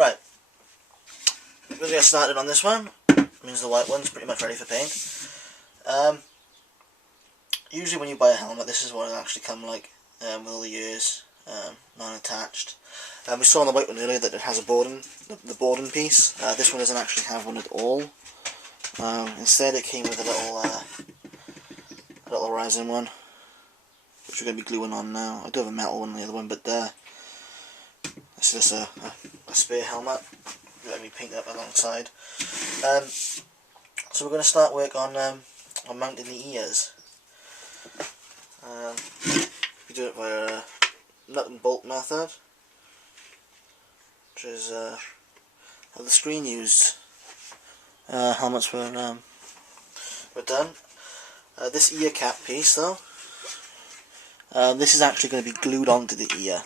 Right, we're going to get started on this one. Means the white one's pretty much ready for paint. Usually when you buy a helmet, this is what it'll actually come like, with all the ears non-attached. We saw on the white one earlier that it has a boarding, the boarding piece. This one doesn't actually have one at all. Instead it came with a little resin one, which we're going to be gluing on now. I do have a metal one on the other one, but this is just a spare helmet. Let me paint it up alongside. So we're going to start work on mounting the ears. We do it via a nut and bolt method, which is how the screen used helmets were done. This ear cap piece though, this is actually going to be glued onto the ear,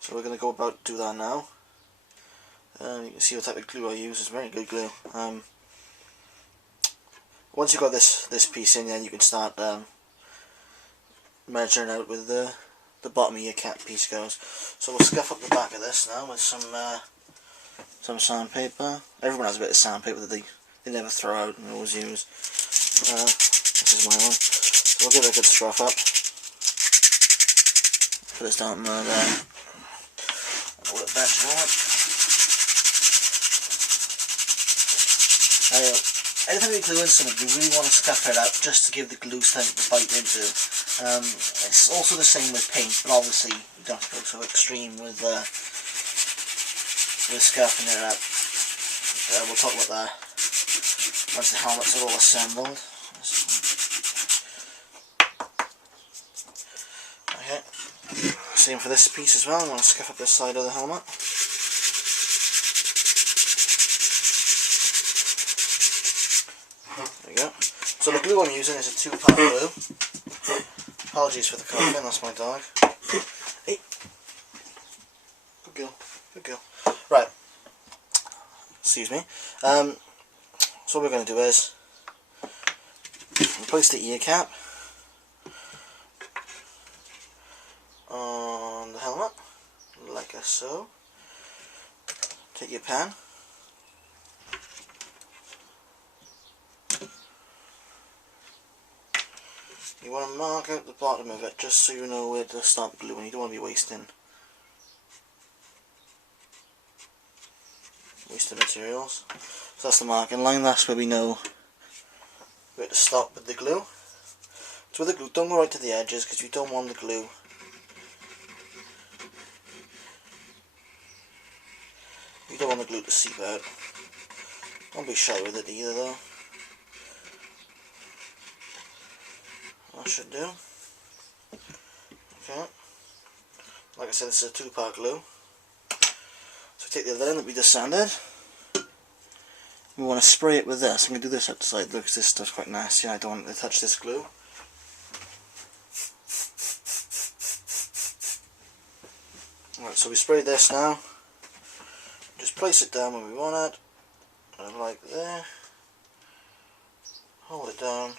so we're going to go about do that now. You can see what type of glue I use. It's very good glue. Once you've got this piece in, then you can start measuring out with the bottom of your cap piece goes. So we'll scuff up the back of this now with some sandpaper. Everyone has a bit of sandpaper that they never throw out and always use. This is my one. So we'll give it a good scruff up. Put this down there. Hold it back a moment. Anything we glue in something, we really want to scuff it out just to give the glue something to bite into. It's also the same with paint, but obviously you don't have to go so extreme with scuffing it up. We'll talk about that once the helmets are all assembled. Okay, same for this piece as well. I'm going to scuff up this side of the helmet. There we go. So the glue I'm using is a 2-part glue. Apologies for the coughing, that's my dog. Hey! Good girl, good girl. Right. Excuse me. So what we're going to do is place the ear cap on the helmet, like so. Take your pen. You want to mark out the bottom of it just so you know where to start gluing. You don't want to be wasting materials. So that's the marking line. That's where we know where to stop with the glue. So with the glue, don't go right to the edges because you don't want the glue to seep out. Don't be shy with it either though. That should do. Okay. Like I said, this is a 2-part glue. So we take the other end that we just sanded. We want to spray it with this. I'm going to do this outside because this stuff's quite nasty. I don't want to touch this glue. Alright, so we sprayed this now. Just place it down where we want it. Like there. Hold it down.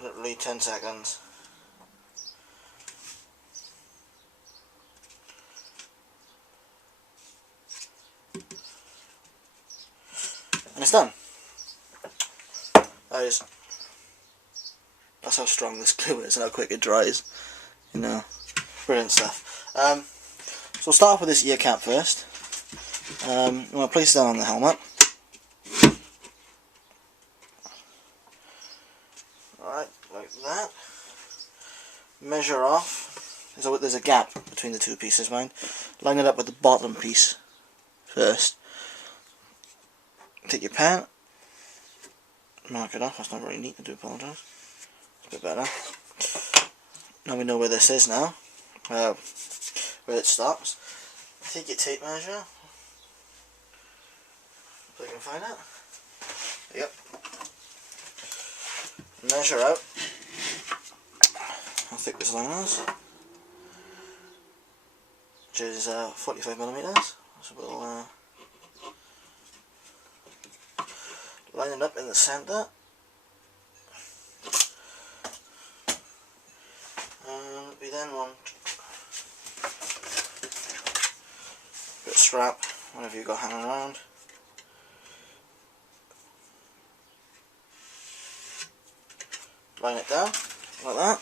Literally 10 seconds. And it's done. That's how strong this glue is and how quick it dries. You know, brilliant stuff. So we'll start off with this ear cap first. I'm going to place it down on the helmet. Alright, like that. Measure off. There's a gap between the two pieces, mind. Line it up with the bottom piece first. Take your pen. Mark it off. That's not very neat, I do apologise. It's a bit better. Now we know where this is now. Where it stops. Take your tape measure. If I can find it. Yep. Measure out how thick this line is, which is 45mm. So we'll line it up in the centre, and we then want bit of scrap, whatever you got hanging around. Line it down like that.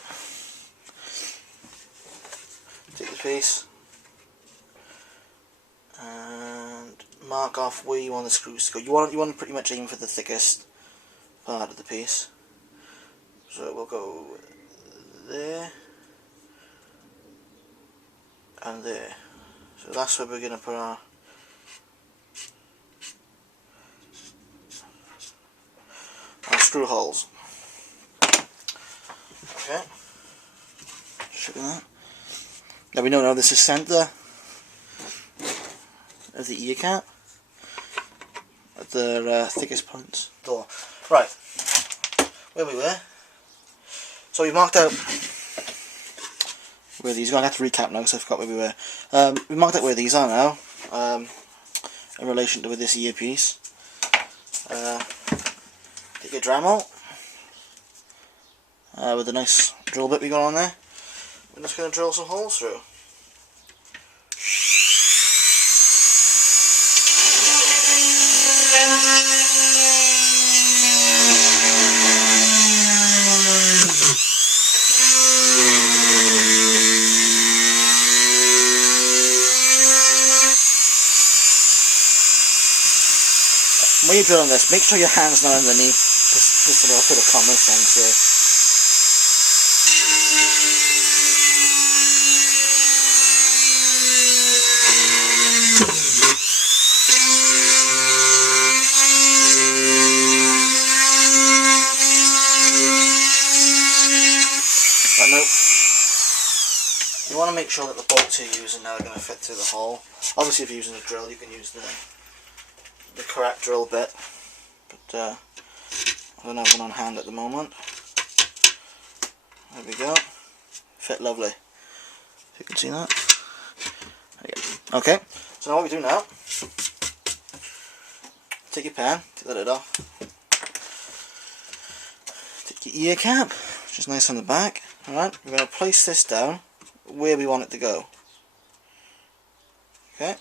Take the piece and mark off where you want the screws to go. You want to pretty much aim for the thickest part of the piece. So we'll go there and there. So that's where we're going to put our screw holes. Okay. Show you that. Now we know now this is centre of the ear cap at the thickest points. Door. Right. Where we were. So we marked out where these are. I have to recap now because I forgot where we were. We marked out where these are now in relation to with this earpiece. Take your Dremel with a nice drill bit we got on there. We're just going to drill some holes through. When you're drilling this, make sure your hand's not underneath, just a little bit of common sense here. Right, now, you want to make sure that the bolts you're using now are going to fit through the hole. Obviously if you're using a drill you can use the correct drill bit, but I don't have one on hand at the moment. There we go. Fit lovely. If you can see that. There you go. Okay, so now what we do now, take your pen, take the lid off, take your ear cap, which is nice on the back. Alright, we're going to place this down where we want it to go. Okay.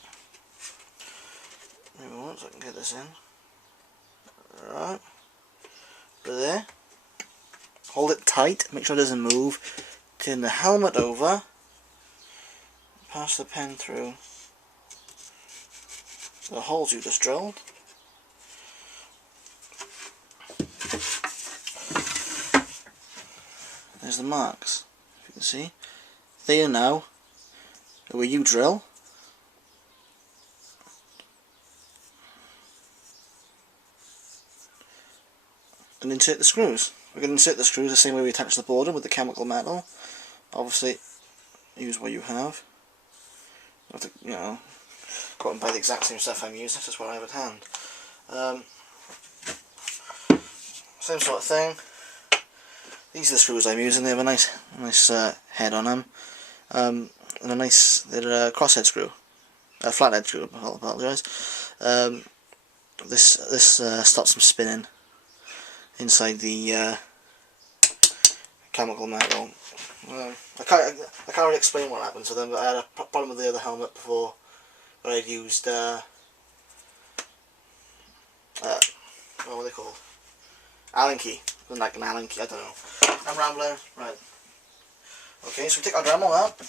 Maybe once I can get this in. Alright. Go there. Hold it tight, make sure it doesn't move. Turn the helmet over. Pass the pen through the holes you just drilled. There's the marks, if you can see. There now, where you drill. And insert the screws. We're going to insert the screws the same way we attach the border with the chemical metal. Obviously, use what you have. You have to, you know, go out and buy the exact same stuff I'm using. That's just what I have at hand. Same sort of thing. These are the screws I'm using. They have a nice head on them, and a nice crosshead screw, flathead screw. I apologise. This stops them spinning inside the chemical metal. I can't really explain what happened to them, but I had a problem with the other helmet before, but I'd used what are they called? Allen key. Like an Allen key, I don't know. I'm rambling. Right. Okay, so we take our Dremel out. The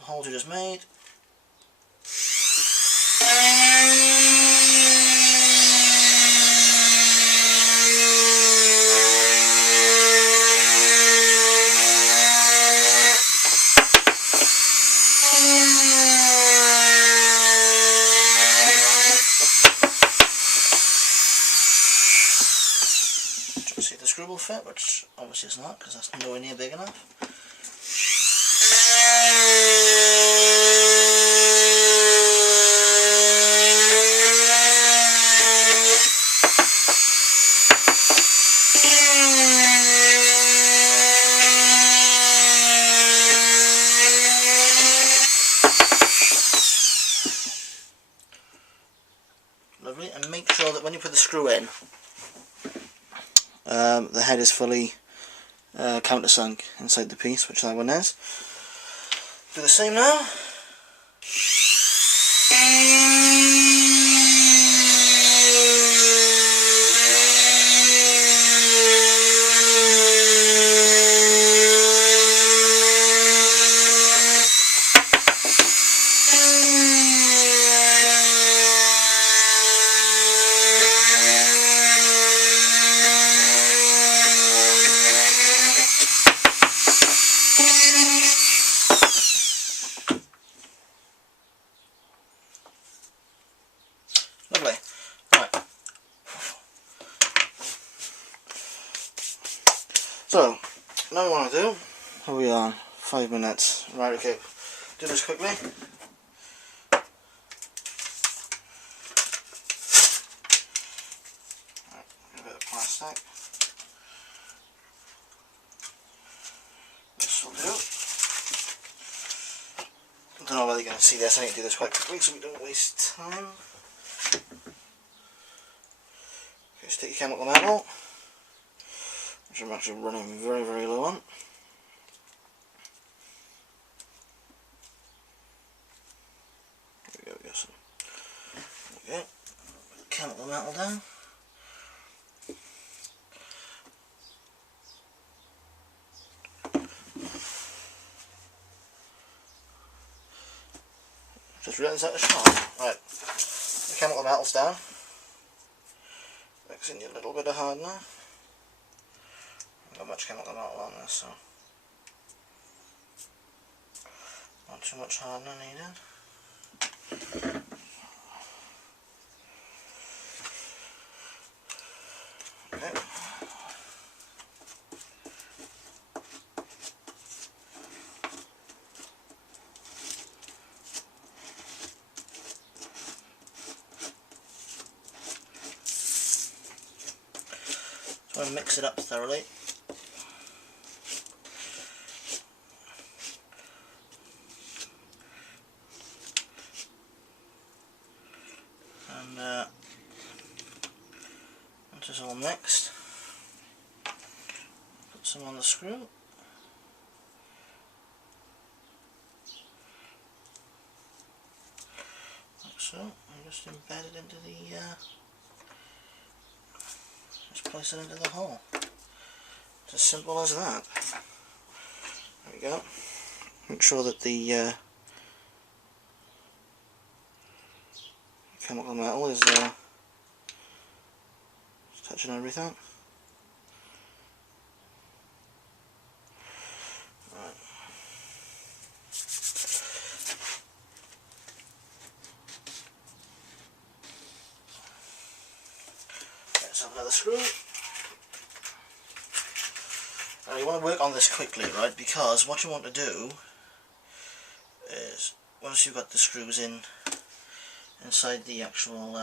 holes we just made. See if the screw will fit, which obviously it's not because that's nowhere near big enough. Lovely, and make sure that when you put the screw in, the head is fully countersunk inside the piece, which that one is. Do the same now. Lovely. Right. So, now what I want to do, how are we on? 5 minutes. Right, okay. Do this quickly. Right, a bit of plastic. This will do. I don't know whether you're going to see this. I need to do this quite quickly so we don't waste time. Okay, stick your chemical metal, which I'm actually running very, very low on. There we go, okay, chemical metal down. Just rinse out the shot. Right, the chemical metal's down. Mix in your little bit of hardener. Not much chemical metal on this, so not too much hardener needed. Okay. So I mix it up thoroughly. And once it's all mixed, put some on the screw. Like so, and just embed it into the just place it into the hole. It's as simple as that. There we go. Make sure that the chemical metal is touching everything. Right. Let's have another screw. Now you want to work on this quickly, right? Because what you want to do is, once you've got the screws inside the actual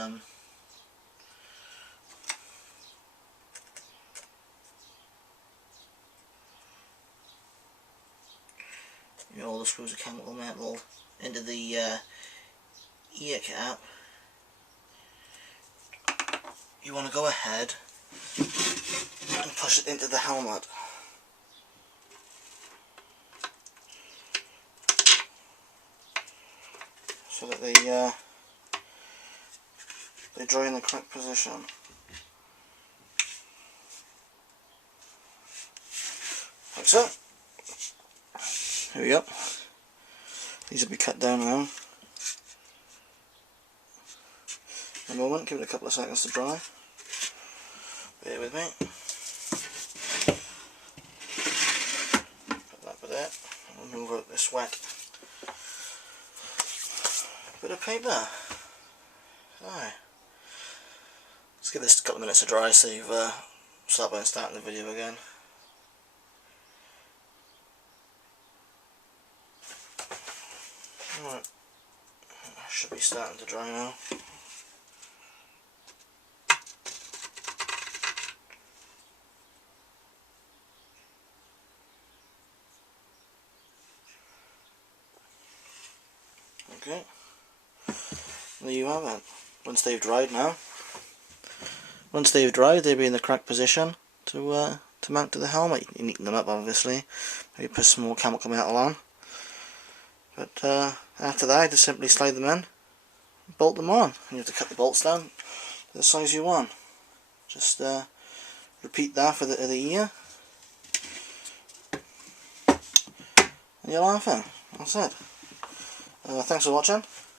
you know, all the screws of chemical metal into the ear cap, you want to go ahead and push it into the helmet. So that they dry in the correct position. Like so. Here we go. These will be cut down now. In a moment, give it a couple of seconds to dry. Bear with me. Put that with there. And move out this wet bit of paper. Aye. Let's give this a couple of minutes to dry, so you've start by starting the video again. Right, should be starting to dry now. Okay, there you have it. Once they've dried now, once they've dried, they'll be in the correct position to mount to the helmet. You neaten them up, obviously. Maybe put some more chemical metal on. But after that, you just simply slide them in, bolt them on, and you have to cut the bolts down to the size you want. Just repeat that for the ear, and you're laughing. That's it. Thanks for watching.